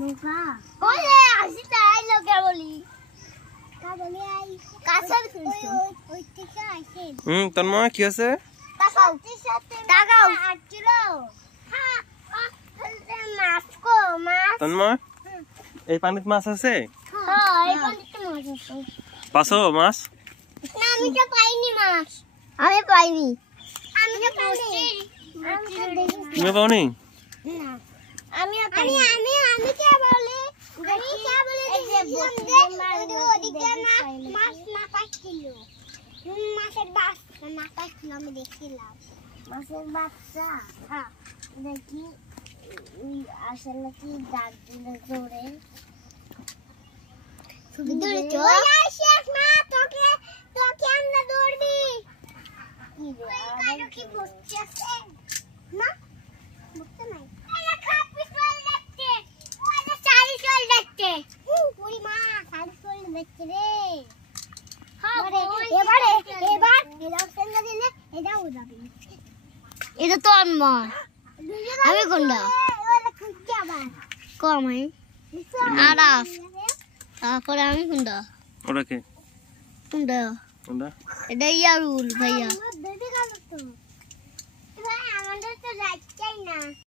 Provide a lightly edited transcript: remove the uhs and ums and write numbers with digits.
নৌকা বলে আসি তাই লোকে বলি কা বলি আই কাছে ওই থেকে আসে তন্ময় কি আছে টাকাও 8 কিলো হ্যাঁ মাছ কো মাছ তন্ময় এই পানিত মাছ আছে হ্যাঁ এই পানিতে মাছ আছে পাছো মাছ না আমি তো পাইনি মাছ আমি পাইনি আমি তো পাইনি তুমি পাওনি না আমি কে বলে এই যে ওদিকে না মাছ না পাচ্ছিল মাছের বাচ্চা না পাচ্ছিল আমি দেখছিলাম মাছের বাচ্চা হ্যাঁ দেখি আসলে কি ডাক দিলে জোরে দৌড়ে চল আসিস না তোকে আমরা দৌড়বি কি রে আর কি বসছে না বুঝতে নাই আরে খাপি চল দেখতে ওরে চারি চল দেখতে পুরি মা চারি চল দেখতে রে হ্যাঁ এবারে এটাও সঙ্গে দিলে এটাও যাবে এটা তো আমার আমি কোনটা ওরে খুঁজে আবার কমাই আরাফ তারপরে আমি কোনটা ওটা কে কোনটা কোনটা এটা ইয়ারুল ভাইয়া আমাদের তো যাচ্ছেই না